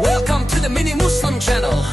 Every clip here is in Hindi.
Welcome to the Mini Muslim channel.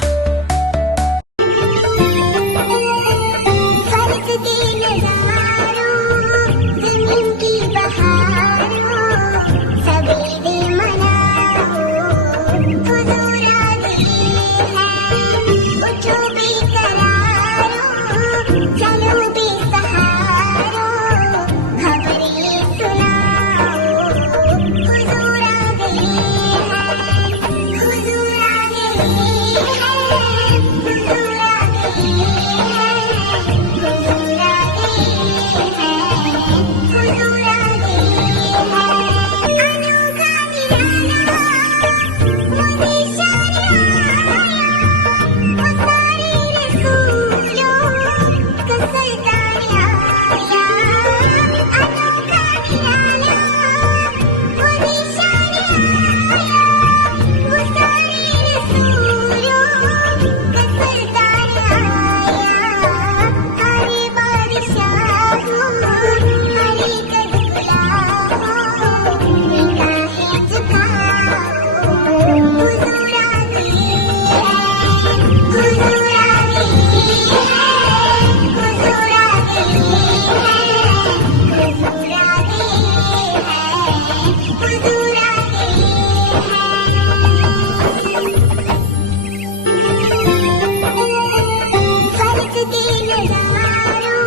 फर्क के नज़ारों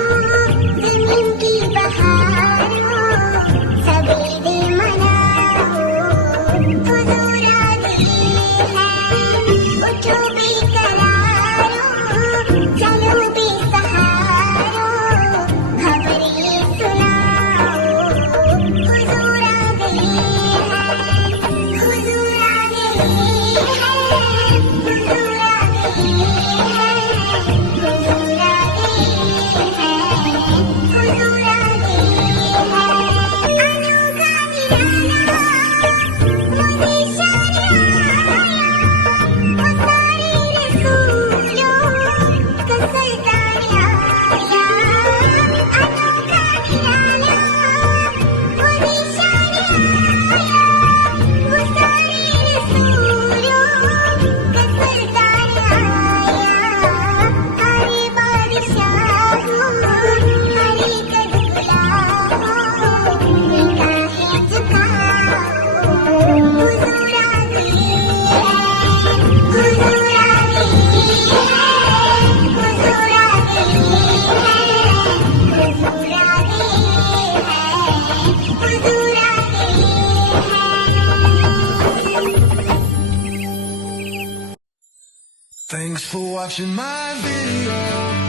ज़मीन की बहारों सवेरे मनाओ हुजूर आ गए हैं उठो बेकरारों चलो बेसहारों खबरें सुनाओ हुजूर आ गए हैं हुजूर आ गए हैं हुजूर आ गए हैं Thanks for watching my video.